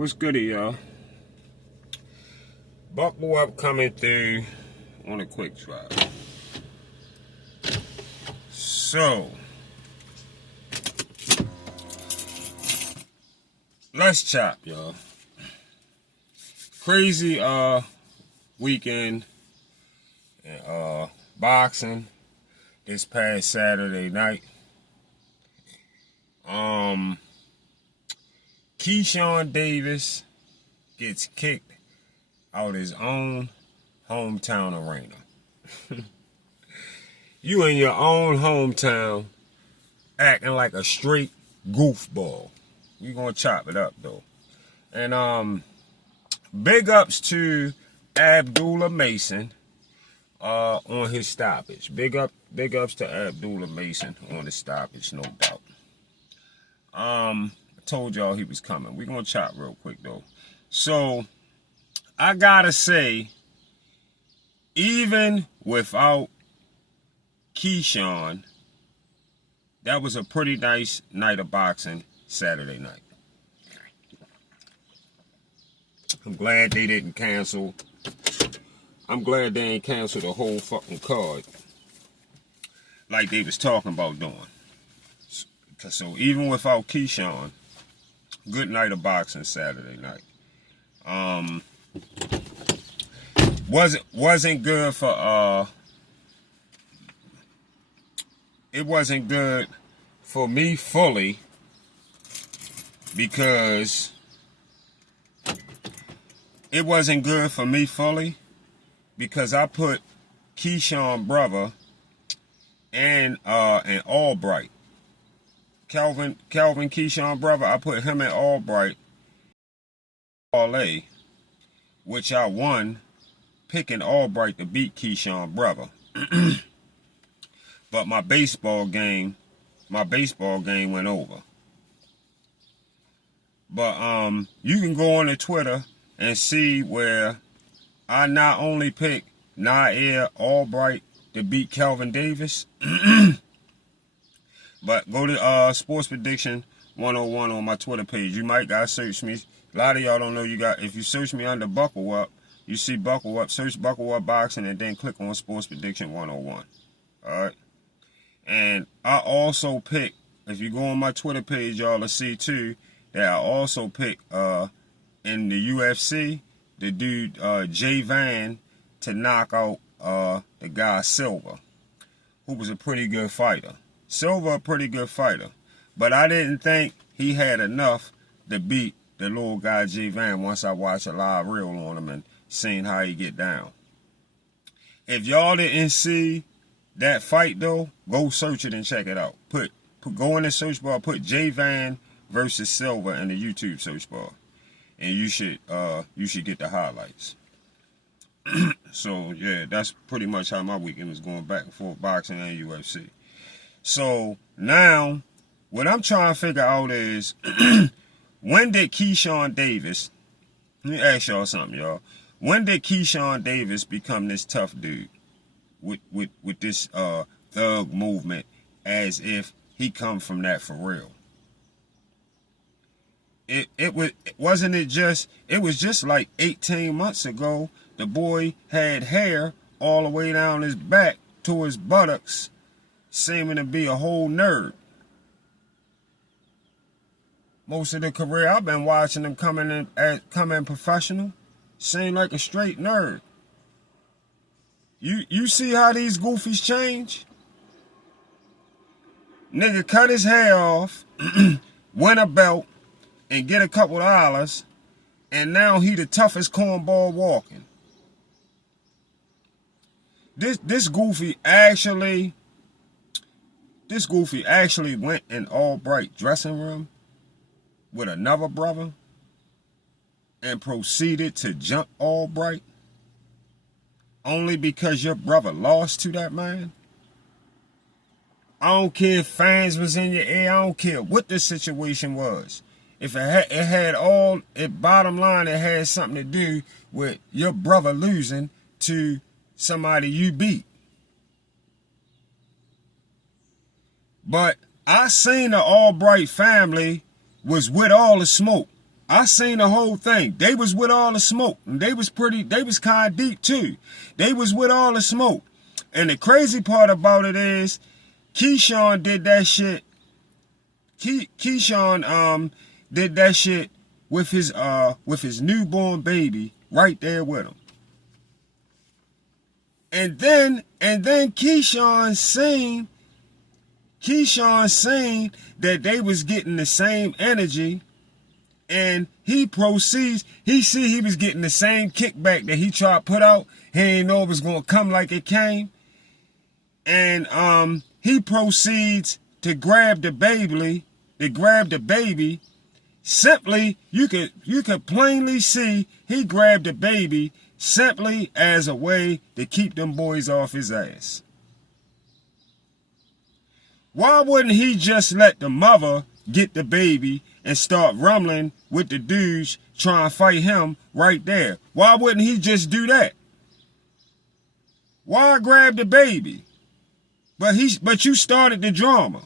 What's goody, y'all? Buckle up coming through on a quick drive. So, let's chop, y'all. Crazy weekend boxing this past Saturday night. Keshawn Davis gets kicked out his own hometown arena. You in your own hometown acting like a straight goofball. We gonna chop it up though. And big ups to Abdullah Mason on his stoppage. Big ups to Abdullah Mason on his stoppage, no doubt. I told y'all he was coming. We're gonna chop real quick though. So I gotta say, even without Keshawn, that was a pretty nice night of boxing Saturday night. I'm glad they didn't cancel. I'm glad they ain't canceled the whole fucking card like they was talking about doing. So even without Keshawn, good night of boxing Saturday night. Wasn't good for it wasn't good for me fully because I put Keshawn brother and Albright. Calvin Keshawn brother, I put him in Albright parlay, which I won picking Albright to beat Keshawn brother. But my baseball game went over. But you can go on to Twitter and see where I not only picked Nair Albright to beat Calvin Davis, but go to Sports Prediction 101 on my Twitter page. You might gotta search me. A lot of y'all don't know if you search me under Buckle Up, you see Buckle Up, search Buckle Up Boxing, and then click on Sports Prediction 101. Alright? And I also pick, if you go on my Twitter page, y'all will see too, that I also pick in the UFC, the dude Jay Van to knock out the guy Silva, who was a pretty good fighter. Silva, a pretty good fighter. But I didn't think he had enough to beat the little guy Jay Van once I watched a live reel on him and seen how he get down. If y'all didn't see that fight though, go search it and check it out. Go in the search bar, put Jay Van versus Silva in the YouTube search bar. And you should get the highlights. So yeah, that's pretty much how my weekend was going, back and forth boxing and UFC. So now, what I'm trying to figure out is, when did Keshawn Davis, let me ask y'all something, y'all. When did Keshawn Davis become this tough dude with this thug movement, as if he come from that for real? It was just like 18 months ago, the boy had hair all the way down his back to his buttocks, seeming to be a whole nerd. Most of the career I've been watching him come in professional, seem like a straight nerd. You see how these goofies change? Nigga cut his hair off, win a belt, and get a couple of dollars, and now he the toughest cornball walking. This goofy actually went in Albright dressing room with another brother and proceeded to jump Albright only because your brother lost to that man. I don't care if fans was in your ear. I don't care what the situation was. If bottom line, it had something to do with your brother losing to somebody you beat. But I seen the Albright family was with all the smoke. I seen the whole thing. They was with all the smoke. And they was kind of deep too. They was with all the smoke. And the crazy part about it is, Keshawn did that shit. Keshawn did that shit with his newborn baby right there with him. And then Keshawn seen that they was getting the same energy, and he proceeds, he was getting the same kickback that he tried to put out. He didn't know it was gonna come like it came. And he proceeds to grab the baby. Simply, you could plainly see he grabbed the baby simply as a way to keep them boys off his ass. Why wouldn't he just let the mother get the baby and start rumbling with the dudes trying to fight him right there? Why wouldn't he just do that? Why grab the baby? But you started the drama.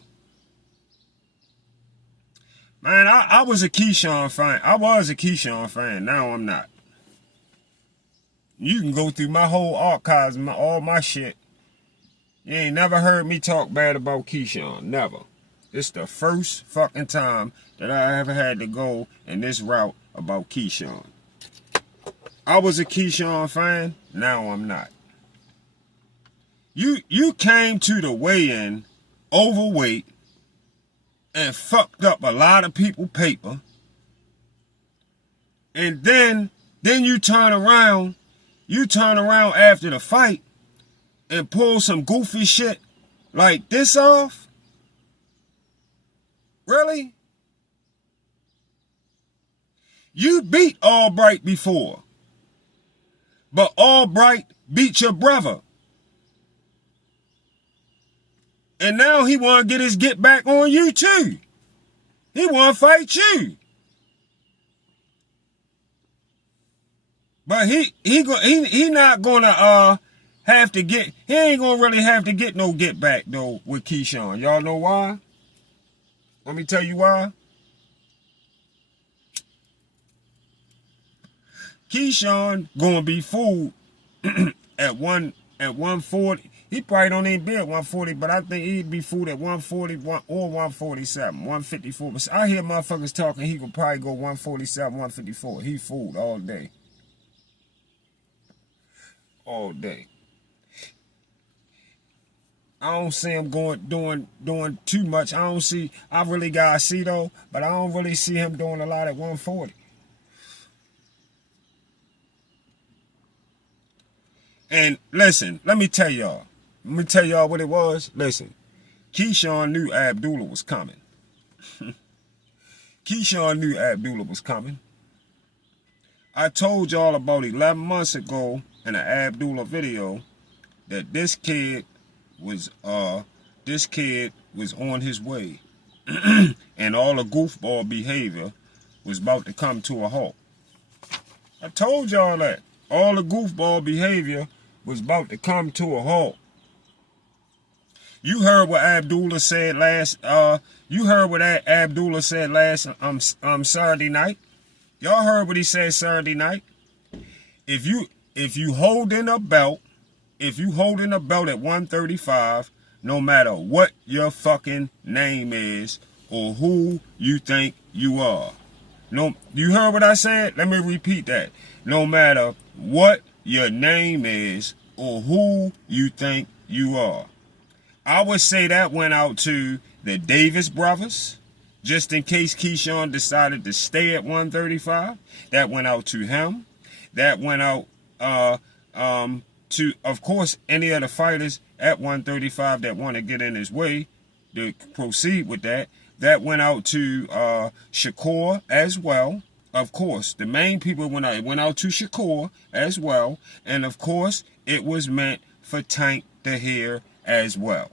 Man, I was a Keshawn fan. I was a Keshawn fan. Now I'm not. You can go through my whole archives, all my shit. You ain't never heard me talk bad about Keshawn. Never. It's the first fucking time that I ever had to go in this route about Keshawn. I was a Keshawn fan. Now I'm not. You came to the weigh-in overweight and fucked up a lot of people's paper. And then you turn around after the fight and pull some goofy shit like this off? Really? You beat Albright before, but Albright beat your brother. And now he want to get his get back on you too. He want to fight you. But he not gonna have to get, he ain't gonna really have to get no get back though with Keshawn. Y'all know why? Let me tell you why. Keshawn gonna be fooled at 140. He probably don't even be at 140, but I think he'd be fooled at 140 or 147, 154. But I hear motherfuckers talking, he could probably go 147, 154. He fooled all day. All day. I don't see him doing too much. I really gotta see though, but I don't really see him doing a lot at 140. And listen, let me tell y'all what it was. Listen, Keshawn knew Abdullah was coming. Keshawn knew Abdullah was coming. I told y'all about 11 months ago in an Abdullah video that this kid was on his way. And all the goofball behavior was about to come to a halt. I told y'all that. All the goofball behavior was about to come to a halt. You heard what Abdullah said last Saturday night. Y'all heard what he said Saturday night. If you holding a belt at 135, no matter what your fucking name is or who you think you are. No, you heard what I said? Let me repeat that. No matter what your name is or who you think you are. I would say that went out to the Davis brothers, just in case Keshawn decided to stay at 135. That went out to him. That went out to, of course, any other fighters at 135 that want to get in his way to proceed with that. That went out to Shakur as well. Of course, the main people went out to Shakur as well. And of course, it was meant for Tank to hear as well.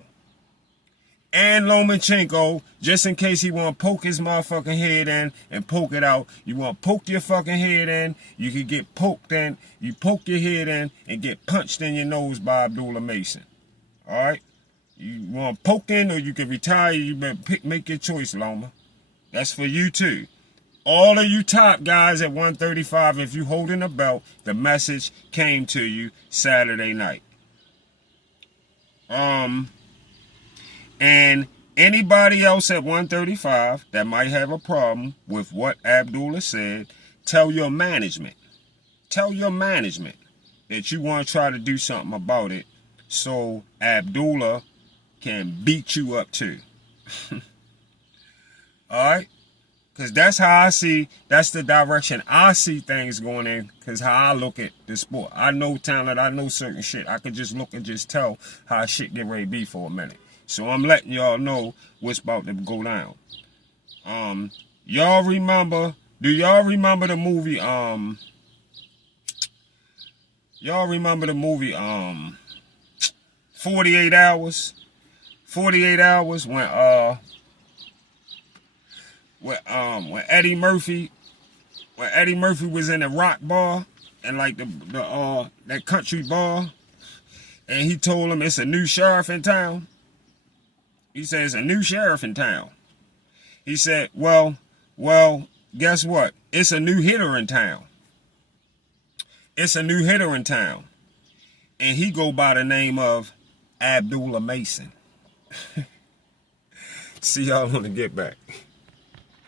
And Lomachenko, just in case he want to poke his motherfucking head in and poke it out. You want to poke your fucking head in, you can get poked in. You poke your head in and get punched in your nose by Abdullah Mason. All right? You want to poke in or you can retire. You better make your choice, Loma. That's for you too. All of you top guys at 135, if you holding a belt, the message came to you Saturday night. And anybody else at 135 that might have a problem with what Abdullah said, tell your management. Tell your management that you want to try to do something about it so Abdullah can beat you up too. Alright? Because that's how I see, that's the direction I see things going in. Because how I look at the sport. I know talent, I know certain shit. I could just look and just tell how shit get ready to be for a minute. So I'm letting y'all know what's about to go down. Y'all remember, do y'all remember the movie, y'all remember the movie, 48 Hours? 48 Hours when Eddie Murphy was in a rock bar and like that country bar, and he told him it's a new sheriff in town. He says a new sheriff in town. He said, well, guess what? It's a new hitter in town. It's a new hitter in town. And he go by the name of Abdullah Mason. See y'all on the Get Back.